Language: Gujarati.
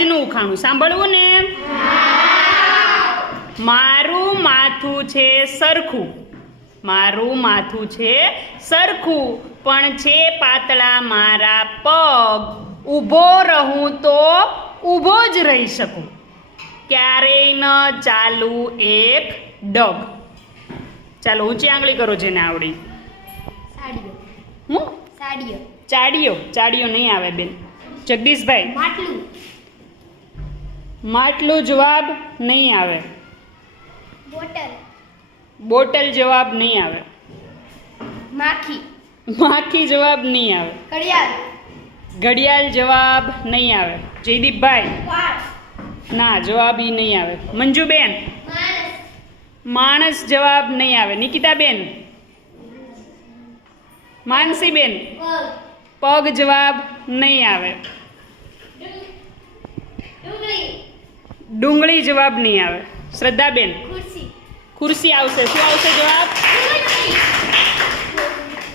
જહાજનું ઉખાણું સાંભળવું ને? મારું માથું છે સરખું. મારું માથું છે સરખું પણ છે પાતળા મારા પગ. ઊભો રહું તો ઊભો જ રહી શકું. ક્યારેય ન ચાલુ એક ડગ. ચાલો ઊંચી આંગળી કરો જેને આવડી. હું? ચાડિયો ચાડીઓ નહીં આવે બેન. જગદીશભાઈ. માટલું. માટલું જવાબ નહીં આવે. બોટલ. બોટલ જવાબ નહીં આવે. માખી. માખી જવાબ નહીં આવે. ઘડિયાળ. ઘડિયાળ જવાબ નહીં આવે. જયદીપભાઈ. ના જવાબ એ નહીં આવે. મંજુબેન. માણસ. જવાબ નહીં આવે. નિકિતાબેન. માનસીબેન. પગ જવાબ નહીં આવે ડુંગળી ડુંગળી જવાબ નહીં આવે. શ્રદ્ધાબેન. ખુરશી. ખુરશી આવશે. શું આવશે જવાબ?